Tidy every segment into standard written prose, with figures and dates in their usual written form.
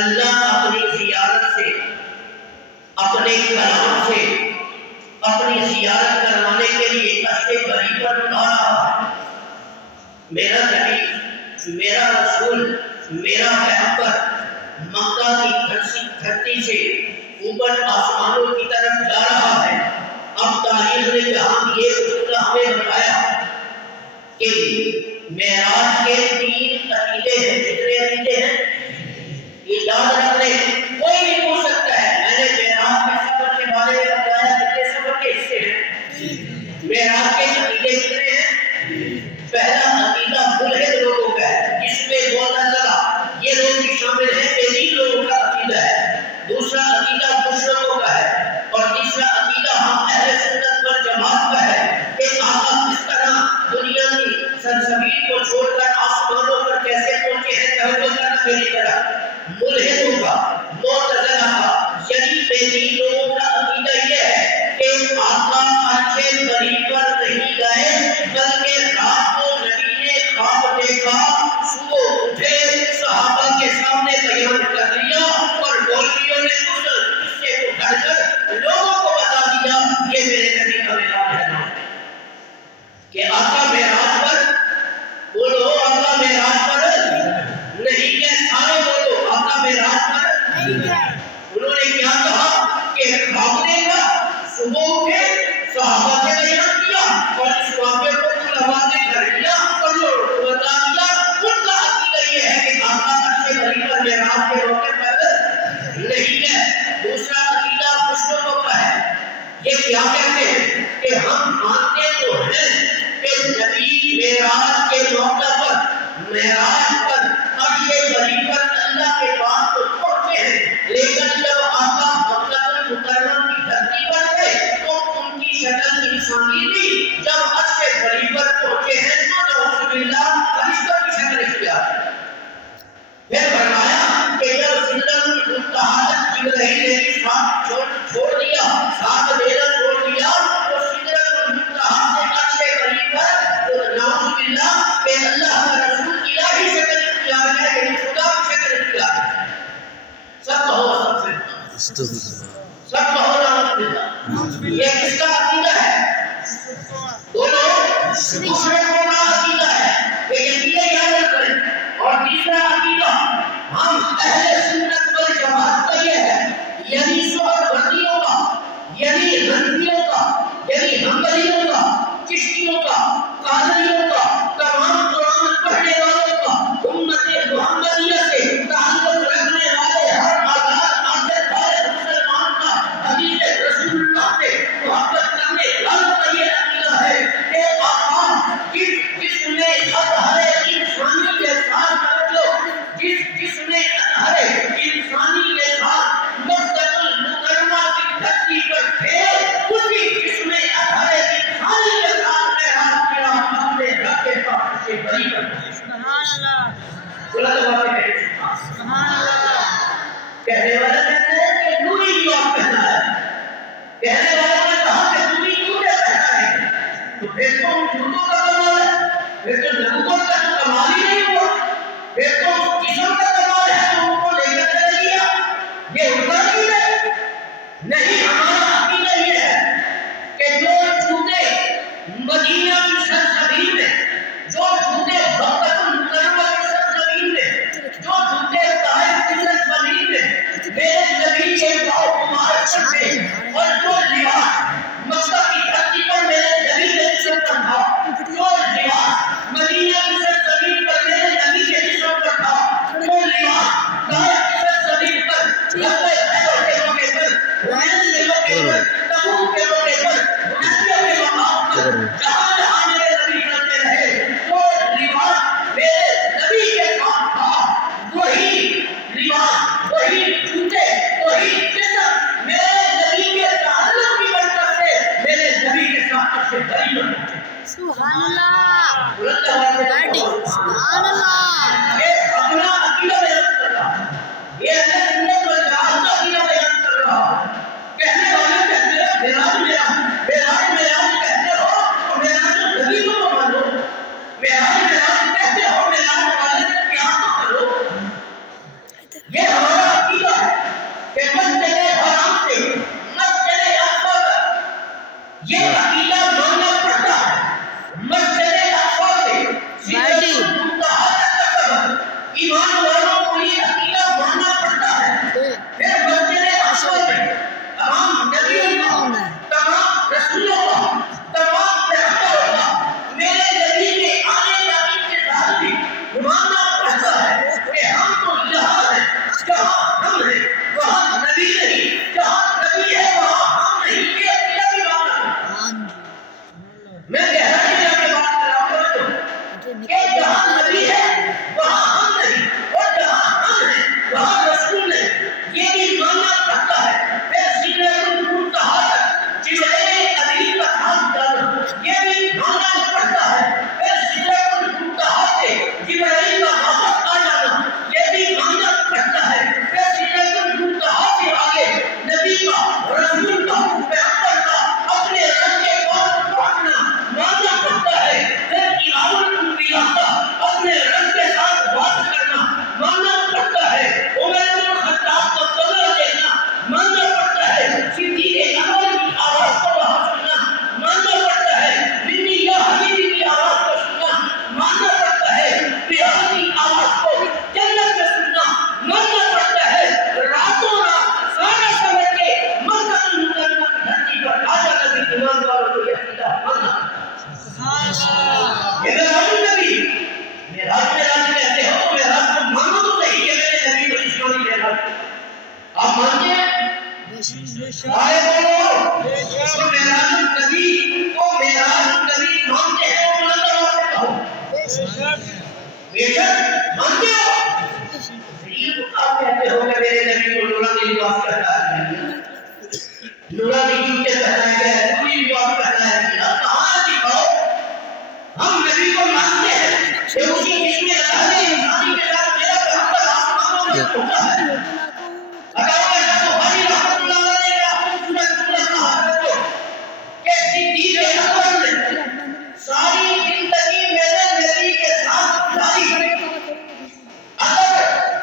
اللہ اپنی زیارت سے، اپنے کلام سے اپنی زیارت کروانے کے لیے عرش بری پر اٹھا رہا ہے۔ میرا نبی، میرا رسول، میرا پیغمبر مکہ کی دھرتی سے اوپر آسمانوں کی طرف جا رہا ہے۔ اب تاریخ نے جہاں یہ اصول ہمیں بتایا کہ معراج کے 3 عقیدے ہیں۔ کتنے عقیدے ہیں؟ یہ یاد رکھ لیں، کوئی بھی پوچھ سکتا ہے۔ میں نے معراج کے سفر کے بارے میں بتایا کتنے سفر کے حصے ہیں۔ معراج کے عقیدے کتنے ہیں؟ پہلا عقیدہ ملحد لوگوں کا ہے، جس میں معتزلہ یہ لوگ بھی شامل ہیں، تیزی لوگوں کا عقیدہ ہے۔ دوسرا عقیدہ مشرکوں کا ہے، اور تیسرا عقیدہ ہم اہل سنت والجماعت کا ہے کہ آقا کس طرح دنیا کی سرزمین کو چھوڑ کر آسمانوں پر کیسے پہنچے ہیں۔ توجہ کرنا میری طرف، ملحدوں کا، معتزلہ کا، یعنی تیزی لوگوں کا عقیدہ یہ ہے کہ آقا عرش بری پر نہیں گئے، بلکہ رات کو نبی نے خواب دیکھا، صبح اٹھے، صحابہ کے سامنے بیان کر لیا، اور مولویوں نے اس قصے کو گھڑ کر لوگوں کو بتا دیا۔ یہ میرے نبی کا معراج ہے کہ آقا معراج پر، بولو آقا معراج پر نہیں گئے، سارے بولو آقا معراج پر نہیں گئے۔ انہوں نے کیا کہا کہ خواب دیکھا، صبح اٹھے، صحابہ سے بیان کیا، اور اس واقعے کو علماء نے گھڑ لیا اور لوگوں کو بتا دیا۔ ان کا عقیدہ یہ ہے کہ آقا عرش بری پر معراج کے موقع پر نہیں گئے۔ دوسرا عقیدہ مشرکوں کا ہے، یہ کیا کہتے ہیں کہ ہم مانتے تو ہیں کہ نبی معراج کے موقع پر، معراج پر، عرش بری پر اللہ کے پاس تو پہنچے ہیں، لیکن جب آقا مکہ المکرمہ کی دھرتی پر تھے تو ان کی شکل انسانی تھی، جب عرش بری پر پہنچے ہیں تو نعوذ باللہ فرشتوں کی شکل اختیار ہے۔ پھر فرمایا کہ جب سدرۃ المنتہا تک جبرائیل علیہ السلام چھوڑ دیا، ساتھ دینا چھوڑ دیا، تو سدرۃ المنتہا سے عرش بری پر نعوذ باللہ کہ اللہ کا رسول الہی شکل اختیار ہے، یعنی خدا کی شکل اختیار ہے۔ سب کہو سب کہو نعوذ باللہ۔ یہ کس کا عقیدہ ہے؟ بولو، مشرکوں کا عقیدہ ہے کہ یہ یاد رکھیں۔ اور تیسرا عقیدہ ہم اہل سنت والجماعت کا یہ ہے، یعنی سہروردیوں کا، یعنی حنفیوں کا، یعنی حنبلیوں کا، چشتیوں کا، قادریوں کا، تمام قرآن پڑھنے والوں کا، امت محمدیہ سے تعلق رکھنے والے ہر آزاد آخر والے مسلمان کا حدیث رسول اللہ سے محبت کرنے والوں کا یہ عقیدہ ہے کہ آقا جس میں اطہر انسانی کے ساتھ جس میں اطہر انسانی کے ساتھ مکہ المکرمہ کی دھرتی پر تھے، اسی جس میں اطہر انسانی کے ساتھ معراج کیا، اپنے رب کے پاس سے بری کر دیا۔ سبحان اللہ، سبحان اللہ۔ کہنے والا کہتے ہیں کہ نوری لباس پہنا ہے، کہنے والا نے کہا کہ نوری کیوں کیا پہنا ہے؟ تو پھر تو جھوٹوں کا کمال ہے، پھر تو نبوت کا تو کمال ہی نہیں ہوا، پھر تو جسم کا کمال ہے تو ان کو لے کر چلے گیا۔ یہ ان کا عقیدہ ہے؟ نہیں، ہمارا عقیدہ یہ ہے کہ جو جھوٹے مدینہ کی سرزمین میں، جو جھوٹے مکہ المکرمہ کی سرزمین میں، جو جھوٹے طائف کی سرزمین میں میرے نبی کے پاؤں مبارک چڑھے، اور جو لباس مکہ کی دھرتی پر میرے نبی کے جسم پر تھا، جو لباس مدینہ کی سرزمین پر میرے نبی کے جسم پر تھا، ایمان والوں کو یہ عقیدہ ماننا پڑتا ہے. پھر مسجد اقصی میں تمام نبیوں کا، تمام رسولوں کا، تمام پیغمبروں کا میرے نبی کے آنے کا انتظار بھی ماننا پڑتا ہے کہ ہم تو یہاں ہیں، جہاں ہم ہیں وہاں نبی نہیں، جہاں نبی ہے وہاں ہم نہیں. یہ عقیدہ بھی ماننا پڑتا ہے. میں گہرائی میں آپ بات کر رہا ہوں کہ جہاں نبی ہے وہاں ہم نہیں، اور جہاں ہم ہیں وہاں رسول نہیں. یہ بھی ماننا پڑتا ہے. پھر سدرۃ المنتہا تک جبرائیل امین کا ہاتھ ڈالنا یہ بھی ماننا پڑتا ہے. پھر سدرۃ المنتہا سے جبرائیل کا واپس آ جانا یہ بھی ماننا پڑتا ہے. پھر سدرۃ المنتہا سے آگے نبی کا، رسول کا، پیغمبر کا اپنے رب کے پاس پہنچنا ماننا پڑتا ہے. پھر امام الانبیاء کا اپنے رب کے ساتھ بات کرنا ماننا پڑتا ہے. عمر بن الخطاب کا قبر دیکھنا ماننا پڑتا ہے. صدیق اکبر کی آواز کو وہاں سننا ماننا پڑتا ہے. منی یا حبیبی کی آواز کو سننا ماننا پڑتا ہے. بلال کی آواز کو جنت میں سننا ماننا پڑتا ہے. راتوں رات سارا سمجھ کے مکہ المکرمہ کی دھرتی پر آ جانا بھی ایمان والوں کو یہ عقیدہ ماننا. یہ میراج نبی میراج کہتے ہو تو میراج کو مانو تو صحیح کہ میرے نبی کو اسمانی میراج آپ مانتے ہیں؟ آئے بولو تو میراج نبی کو میراج نبی مانتے ہیں اور مانتا ہوا سے کہو بے شک مانتے ہو. یہ آپ کہتے ہو کہ میرے نبی کو نورانی لباس پہنایا گیا، نورانی جوتے پہنائے گئے، نوری لباس پہنایا گیا. کہاں دکھاؤ؟ ہم نبی کو مانتے ہیں کہ اسی جس میں اللہ نے انسانی کے ساتھ میرا پیغمبر آسمانوں میں پہنچا ہے. اگر ایسا تو بھائی رحمت اللہ علیہ کا خوبصورت جملہ کہا کرتے ہو کہ صدیق اکبر نے ساری زندگی میرے نبی کے ساتھ گزاری. اگر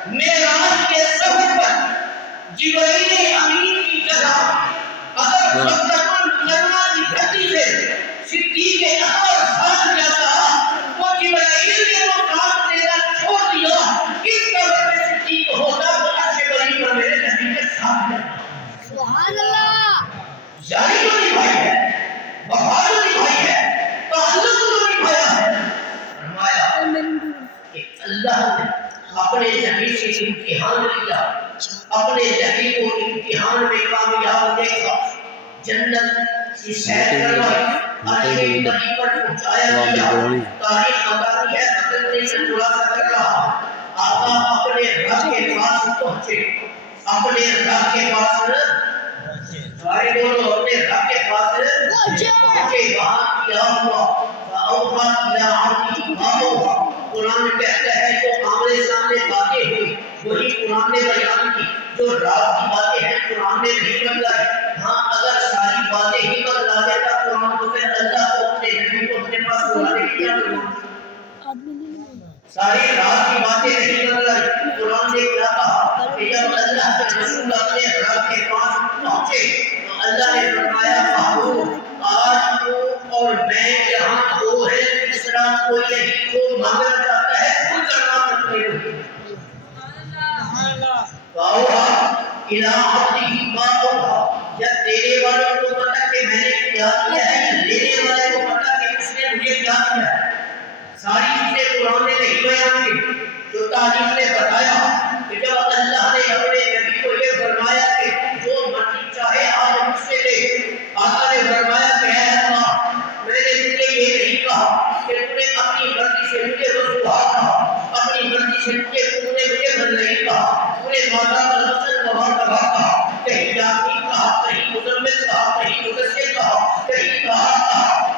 معراج کے سفر پر جبرائیل امین کی جگہ اگر مکہ المکرمہ کی دھرتی سے صدیق اکبر بھاگ جاتا تو جبرائیل نے وہ کام دینا چھوڑ دیا. کس طرح سے صدیق ہوتا تو عرش بری پر میرے نبی کے ساتھ جاتا. سبحان اللہ. یاری تو نبھائی ہے، وفا تو نبھائی ہے، تعلق تو نبھایا ہے. فرمایا کہ اللہ نے اپنے نبی سے امتحان لیا، اپنے نبی کو امتحان میں کامیاب دیکھا، جنت کی سیر کروائی، عرش بری پر پہنچایا گیا. تاریخ بتاتی ہے بدلنے سے خلاصہ کر رہا آقا اپنے رب کے پاس پہنچے. اپنے رب کے پاس سارے بولو اپنے رب کے پاس پہنچے. وہاں کیا ہوا؟ فَأَوْحَىٰ إِلَىٰ عَبْدِهِ مَا أَوْحَىٰ. قرآن کہتا ہے جو آمنے سامنے باتیں ہوئی وہی قرآن نے بیان کی. جو رات کی باتیں ہیں قرآن نے نہیں بتلائی. ہاں اگر ساری باتیں ہی بتلا دیتا قرآن تو پھر اللہ کو اپنے نبی کو اپنے پاس بلانے کی کیا ضرورت؟ ساری رات کی باتیں نہیں بتلائی. قرآن نے کیا کہا کہ جب اللہ کے رسول اپنے رب کے پاس پہنچے تو اللہ نے فرمایا محبوب آج تو اور میں یہاں دو ہے، تیسرا کوئی نہیں. جو مانگنا چاہتا ہے خود کرنا پڑتا ہے. إِلَىٰ عَبْدِهِ مَا أَوْحَىٰ. یا دینے والوں کو پتا کہ میں نے کیا کیا ہے، یا لینے والے کو پتا کہ اس نے مجھے کیا کیا ہے. ساری چیزیں قرآن نے نہیں بیان کی. جو تاریخ نے بتایا کہ جب اللہ نے اپنے نبی کو یہ فرمایا کہ جو مرضی چاہے آج مجھ سے لے. آقا نے فرمایا کہ اے اللہ میں نے تجھے یہ نہیں کہا کہ تو نے اپنی مرضی سے مجھے رسوا کہا، اپنی مرضی سے تو نے مجھے بن نہیں کہا. تو نے ماتا کا لفظ بہت دبا کہا، کہیں یاسین کہا، کہیں مزمل کہا، کہیں مدثر کہا، کہیں کہا.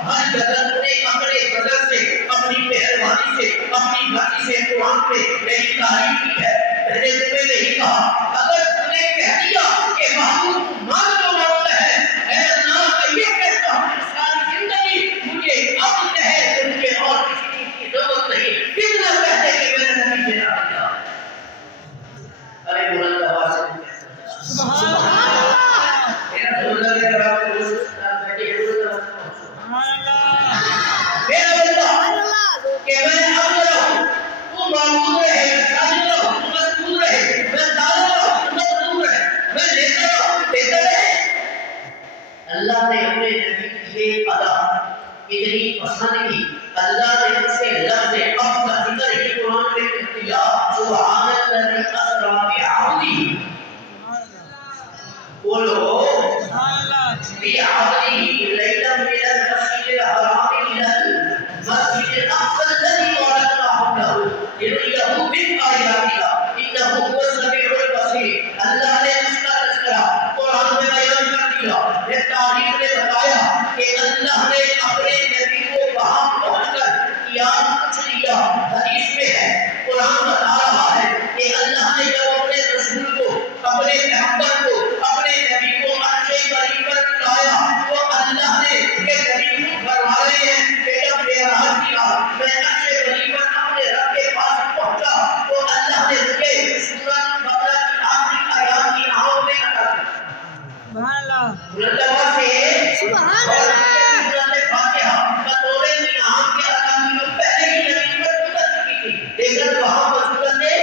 ہر جگہ تو نے اپنے فضل سے، اپنی مہربانی سے، اپنی مرضی سے قرآن میں میری تعریف کی ہے. میں نے تمہیں نہیں کہا. اگر تم نے کہہ دیا کہ محبوب مان تو مانتا ہے، اے اللہ میں یہ کہتا ہوں کہ ساری زندگی مجھے اب کہے کہ مجھے اور کسی چیز کی ضرورت نہیں. کتنا کہتے کہ میرا نبی میرا بندہ ہے. ارے بلند آواز سے سبحان اللہ. میرا بندہ میرا رب کو بیٹھے میرا بندہ کہ میں اب رہا ہوں تو معبود رہے. في عقله ليلا من المسجد الحرام إلى المسجد الأقصى الذي باركنا حوله لنريه من آياتنا إنه هو السميع البصير. اللہ نے اس کا تذکرہ قرآن میں بیان کر دیا. یہ تاریخ نے بتایا کہ اللہ نے اپنے نبی کو وہاں پہنچ کر کیا کچھ لیا. حدیث میں ہے، قرآن بتا رہا ہے کہ اللہ نے جب اپنے رسول کو، اپنے پیغمبر کو، اپنے نبی کو عرش بری پر بلایا تو اللہ نے کہ نبی کو فرما رہے ہیں کہ جب معراج کی رات میں عرش بری پر اپنے رب کے پاس پہنچا تو اللہ نے مجھے سورۃ بقرہ کی آخری آیات کی آنکھوں میں عطا کی. سبحان اللہ. بلند آواز سے سبحان اللہ. سورۃ فاتحہ بطور انعام کے عطا کی جو پہلے ہی نبی پر گزر چکی تھی، لیکن وہاں پر سورت نے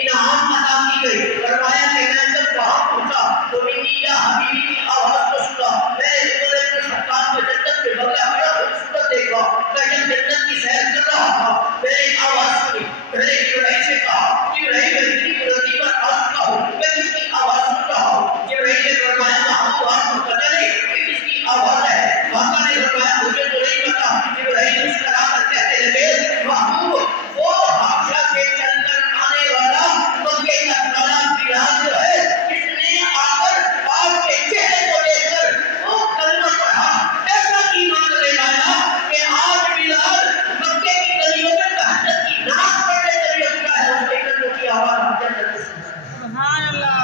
انعام عطا کی گئی. فرمایا کہ میں جب وہاں پہنچا تو انی یا حبیبی کی آواز کو سنا. میں عمر بن خطاب میں جنت میں بغل آیا اور سورت دیکھا. میں جب جنت کی سیر کر رہا تھا میں نے ایک آواز سنی. میں نے جبرائیل سے کہا جبرائیل میں اتنی بلندی پر آ چکا ہوں، میں کس کی آواز سن رہا ہوں؟ جبرائیل نے فرمایا محمود آپ کو پتہ نہیں کہ کس کی آواز ہے؟ آقا نے فرمایا مجھے تو نہیں پتا. جبرائیل مسکرا کر کہنے لگے محمود وہ حبشہ سے چل کر آنے والا مکے کا تالا بلال جو ہے جس نے آ کر آپ کے چہرے کو دیکھ کر وہ کلمہ پڑھا، ایسا ایمان لے لایا کہ آج بلال مکے کی گلیوں میں تہجد کی نماز پڑھنے کے لیے اٹھا ہے. اس کے کلموں کی آواز ہم جنت میں سنتے ہیں. سبحان اللہ.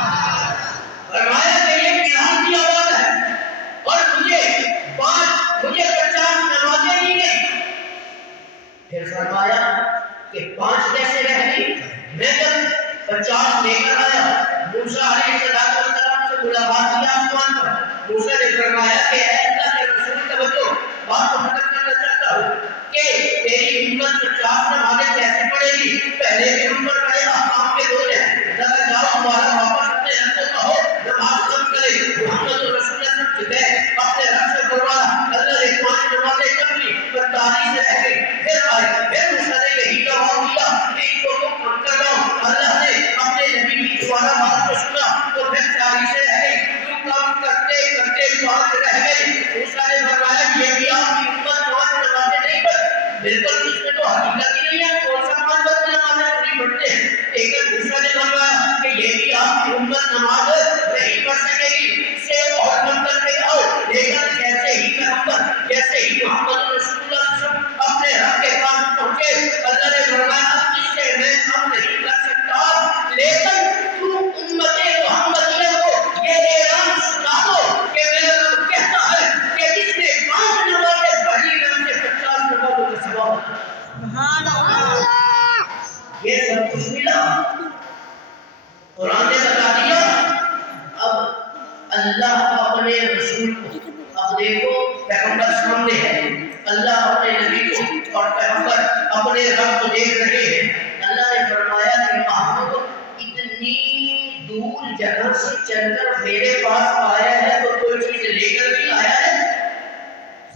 فرمایا کہ یہ بلال کی آواز ہے اور مجھے 50 نمازیں دی گئی. پھر فرمایا کہ 5 کیسے رہ گئی؟ میں جب 50 لے کر آیا موسیٰ علیہ السلام سے ملاقات کی آسمان پر. موسیٰ نے فرمایا کہ اے اللہ کے رسول توجہ، بات کو ختم کرنا چاہتا ہوں کہ تیری امت 50 نمازیں کیسے پڑھے گی؟ پہلے بھی ہم پر پڑے احکام کے دور ہیں. لگا جاؤ ہمارا واپس اپنے رب کو کہو نماز کم کرے. محمد رسول اللہ صلی اللہ علیہ وسلم اپنے رب سے فرمایا اللہ نے 5 نمازیں کم لی پر تاریخ رہ گئی. پھر آئے پھر موسیٰ نے یہی جواب دیا کہ اس کو تم کم کر رہا ہوں. اللہ نے اپنے نبی کی دوبارہ بات کو سنا تو پھر تاریخ رہ گئی. کیوں کام کرتے کرتے 5 رہ گئی. موسیٰ نے فرمایا یہ بھی آپ کی امت 5 نمازیں نہیں پڑھ. بالکل اس میں تو حقیقت ہی نہیں ہے. کون سا 5 وقت نمازیں پوری پڑھتے ہیں؟ لیکن موسیٰ نے فرمایا کہ یہ بھی آپ کی امت نماز نہیں پڑھ سکے گی. اس سے اور کم کر کے آؤ. لیکن جیسے ہی پیغمبر جیسے ہی محمد رسول اللہ صلی اللہ علیہ وسلم اپنے رب کے پاس پہنچے اللہ نے فرمایا اس سے میں کم نہیں کر سکتا، لیکن تو امت محمدیہ کو یہ اعلان سنا دو کہ میرا رب کہتا ہے کہ جس نے 5 نمازیں پڑھی میں اسے 50 نمازوں کا ثواب ہوتا. سبحان اللہ. یہ سب کچھ ملا. قرآن نے بتا دیا. اب اللہ اپنے رسول کو، اب دیکھو پیغمبر سامنے ہے، اللہ اپنے نبی کو اور پیغمبر اپنے رب کو دیکھ رہے ہیں. اللہ نے فرمایا کہ محمود اتنی دور جگہ سے چل کر میرے پاس آیا ہے تو کوئی چیز لے کر بھی آیا ہے.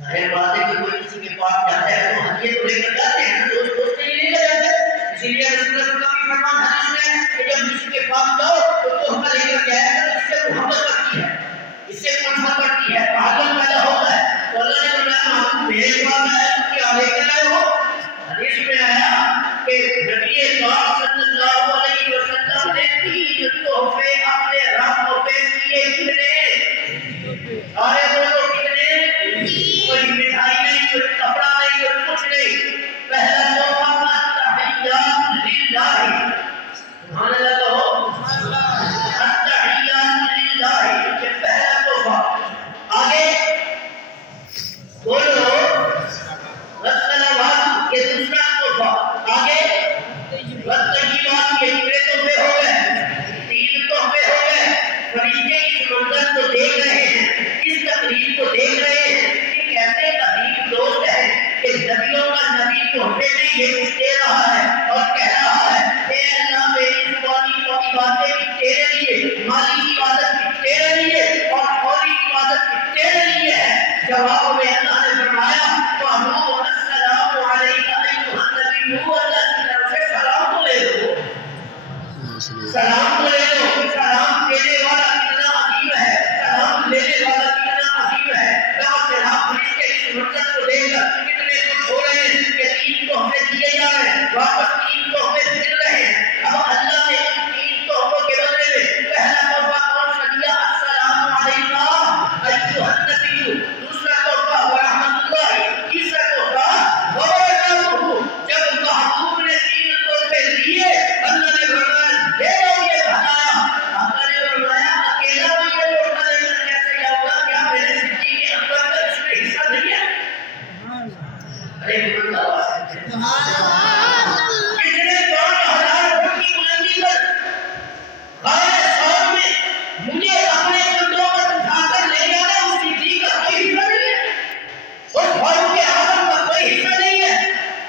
ظاہر بات ہے کہ کوئی کسی کے پاس جاتا ہے تو ہدیے تو لے کر جاتے ہیں، دوست دوست کے لیے لے کر جاتے ہیں. اسی لیے رسول اللہ صلی اللہ علیہ وسلم کا فرمان حدیث میں کہ جب کسی کے پاس جاؤ تو تحفہ لے کر جایا کرو. اس سے محبت بڑھتی ہے، اس سے الفت بڑھتی ہے، تعلق پیدا ہوتا ہے. تو اللہ نے فرمایا میرے پاس آیا تو کیا لے کر آئے ہو؟ حدیث میں آیا کہ نبی پاک صلی اللہ علیہ وسلم نے 3 تحفے اپنے رب کو پیش کیے. کتنے؟ سارے بولو کتنے؟ کوئی مٹھائی نہیں، کوئی کپڑا نہیں، کوئی کچھ نہیں. پہلا تحفہ التحیات للہ. سبحان اللہ کہو. التحیات للہ یہ پہلا تحفہ. آگے بولو الصلوات یہ دوسرا تحفہ. آگے والطیبات یہ 2 تحفے ہو گئے. 3 تحفے ہو گئے. فرشتے اس منظر کو دیکھ رہے ہیں، اس تقریب کو دیکھ رہے ہیں کہ کیسے قریب دوست ہے کہ نبیوں کا نبی تحفے میں یہ کچھ دے رہا ہے اور کہہ رہا ہے اے اللہ میری زبانی کی باتیں بھی تیرے لیے، مالی عبادت بھی تیرے لیے اور فوری عبادت بھی تیرے لیے ہے. جواب میں اللہ نے فرمایا وَهُوَ السَّلَامُ عَلَيْكَ أَيُّهَا النَّبِيُّ. اللہ کی طرف سے سلام تو لے لو، سلام تو لے لو. سلام دینے والا کتنا عظیم ہے، سلام لینے والا کتنا عظیم ہے. دیے جا رہے ہیں، واپس 3 تحفے مل رہے ہیں۔ اب اللہ نے ان 3 تحفوں کے بدلے میں پہلا تحفہ کون سا دیا؟ السلام علیکم ایھا النبی، دوسرا تحفہ ورحمۃ اللہ، تیسرا تحفہ وبرکاتہ۔ جب محبوب نے 3 تحفے دیے، اللہ نے فرمایا دے دو یہ بھلایا۔ آقا نے فرمایا اکیلا میں یہ تحفہ لے کر کیسے جاؤں گا؟ کیا میرے زندگی کے اندر کا اس میں حصہ نہیں ہے؟ ارے اللہ کتنے 5000 فٹ کی بلندی پر غار سور میں مجھے اپنے کندھوں پر اٹھا کر لے جانا، اس صدیق کا کوئی حصہ نہیں ہے، اس فاروق اعظم کا کوئی حصہ نہیں ہے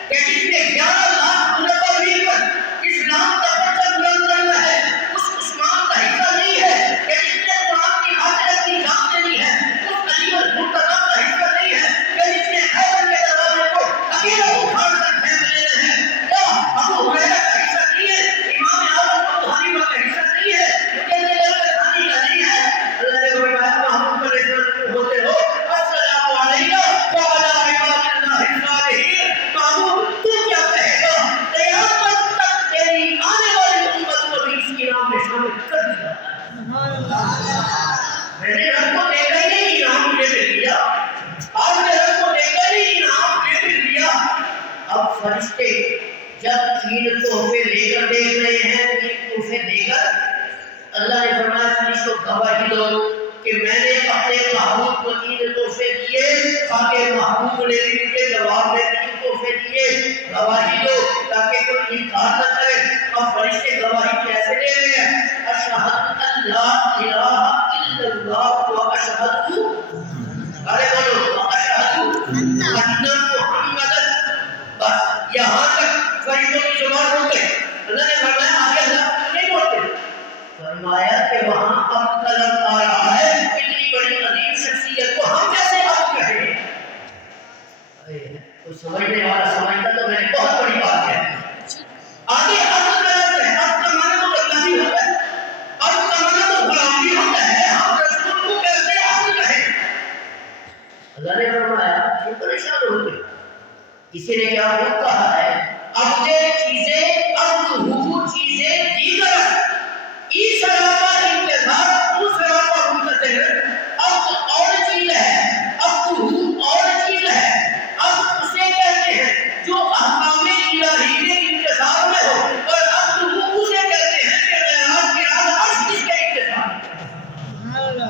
کہ جس نے 11 لاکھ منور پر اسلام کا پرچم بلند کرنا ہے، اس عثمان کا حصہ نہیں ہے کہ جس نے قرآن کی آخرت کی جان دینی ہے، اس علی المرتضیٰ کا حصہ نہیں ہے کہ جس نے خیبر کے دروازے کو اکیلا اٹھا کر پھینک لینا ہے، کیا ابو ہریرہ کا حصہ نہیں ہے، امام اعظم ابو حنیفہ کا حصہ نہیں ہے، مجدد البخاری کا نہیں ہے۔ اللہ نے فرمایا محمود پریشان ہوتے ہو، السلام علیکم وعلی عباد اللہ الصالحین۔ محمود تو کیا کہے گا؟ قیامت تک تیری آنے والی امت کو بھی اس کے نام میں شامل کر دیا۔ میں نے رب کو دیکھا ہی نہیں، انعام مجھے دے دیا، آپ نے رب کو دیکھا ہی نہیں، انعام مجھے دے دیا۔ اب فرشتے جب 3 تحفے لے کر دیکھ رہے ہیں، 3 تحفے دے کر اللہ نے فرمایا فرشتوں گواہی دو کہ میں نے اپنے محبوب کو 3 تحفے دیے، تاکہ محبوب نے بھی مجھے جواب میں 3 تحفے دیے، گواہی دو تاکہ کوئی انکار نہ کرے۔ اب فرشتے گواہی کیسے دے رہے ہیں؟ اشہد ان لا الہ الا اللہ و اشہد، ارے بولو اشہد ان محمدن، بس یہاں تک فرشتوں کی زبان ہو گئی۔ اللہ نے فرمایا آگے اللہ نہیں بولتے، فرمایا کہ وہاں اب طلب آ رہا ہے اتنی بڑی عظیم شخصیت کو ہم کیسے اب کہیں؟ کوئی سمجھنے والا سمجھتا تو میں نے بہت بڑی بات ہے۔ آگے اب طلب ہے، اب کا معنی تو اللہ بھی ہوتا ہے، اب کا معنی تو غلام بھی ہوتا ہے، ہم رسول کو کیسے اب کہیں؟ اللہ نے فرمایا یہ پریشان ہو گئے، کسی نے کیا کہا ہے اب یہ چیزیں اب حقوق چیزیں دیگر اس سراپا انتظار اس سراپا منتظر اب اور چیز ہے، اب حقوق اور چیز ہے، اب اسے کہتے ہیں جو احکام الہی کے انتظار میں ہو، اور اب حقوق اسے کہتے ہیں کہ معراج کی رات عرش جس کے انتظار میں،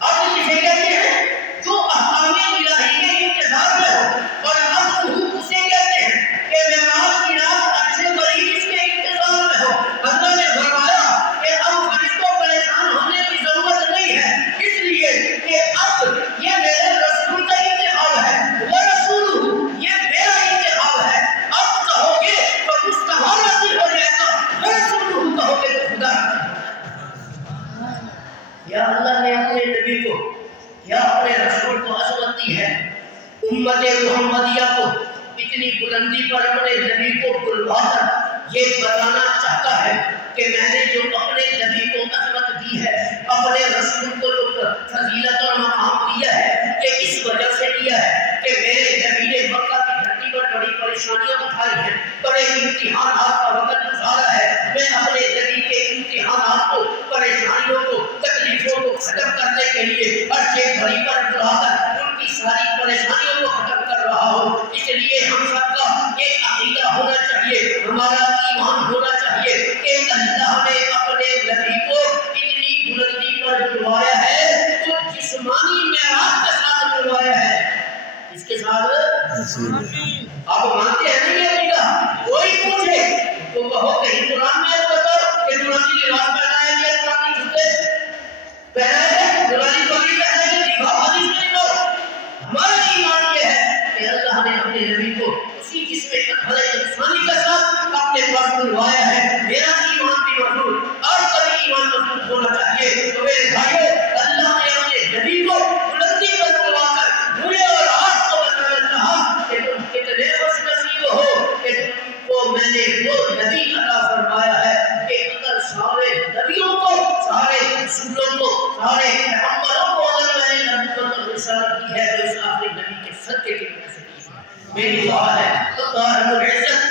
اب اسے کہتے ہیں جو احکام الہی کے انتظار میں ہو، اور اب حقوق اسے کہتے ہیں کہ معراج کی رات اچھے قریب اس کے انتظار میں ہو۔ اللہ نے فرمایا کہ اب فرشتوں پریشان ہونے کی ضرورت نہیں ہے، اس لیے کہ اب یہ میرے رسول کا انتخاب ہے، وہ رسول یہ میرا انتخاب ہے۔ اب کہو گے تو مصطفیٰ راضی ہو جائے گا، وہ رسول کہو گے تو خدا یا اللہ نے اپنے نبی کو یا اپنے رسول کو عظمت دی ہے، امت محمدیہ کو اتنی بلندی پر اپنے نبی کو بلوا کر یہ بتانا چاہتا ہے کہ میں نے جو اپنے نبی کو عظمت دی ہے، اپنے رسول کو جو فضیلت اور مقام دیا ہے، یہ اس وجہ سے دیا ہے کہ میرے نبی نے مکہ کی دھرتی پر بڑی پریشانیاں اٹھائی ہیں، بڑے امتحانات کا وقت گزارا ہے، میں اپنے نبی کے امتحانات کو، پریشانیوں کو، تکلیفوں کو ختم کرنے کے لیے عرش بھری پر بلا کر ان کی ساری پریشانیوں کو ختم کر رہا ہوں۔ اس لیے ہم سب کا ایک عقیدہ ہونا چاہیے، ہمارا ایمان ہونا چاہیے کہ اللہ نے اپنے نبی کو اتنی بلندی پر بلوایا ہے تو جسمانی معراج کے ساتھ بلوایا ہے۔ اس کے ساتھ آپ مانتے ہیں نہیں عقیدہ؟ کوئی پوچھے تو کہو کہیں قرآن میں بتاؤ کہ نورانی لباس پہنایا گیا، نورانی جوتے پہنائے گئے، نورانی پگڑی پہنائے گئے، دکھاؤ حدیث میں دکھاؤ۔ ہمارا ایمان یہ ہے کہ اللہ نے اپنے نبی کو اسی جسم انسانی کے ساتھ اپنے پاس بلوایا ہے۔ میرا ایمان بھی مضبوط اور سبھی ایمان مضبوط ہونا چاہیے۔ تو میرے بھائیو، اللہ نے اپنے نبی کو بلندی پر بلوا کر مجھے اور آپ کو بتانا چاہا کہ تم کتنے خوش نصیب ہو کہ تم کو میں نے وہ نبی عطا فرمایا ہے کہ اگر سارے نبیوں کو، سارے رسولوں کو، سارے پیغمبروں کو اگر میں نے نبوت اور رسالت دی ہے تو اس آخری نبی کے صدقے کی وجہ سے کی ہے۔ میری دعا ہے اللہ رب العزت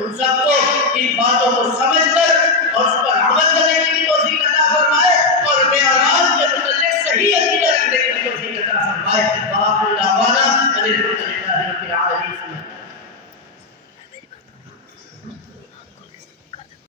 ان سب کو ان باتوں کو سمجھتا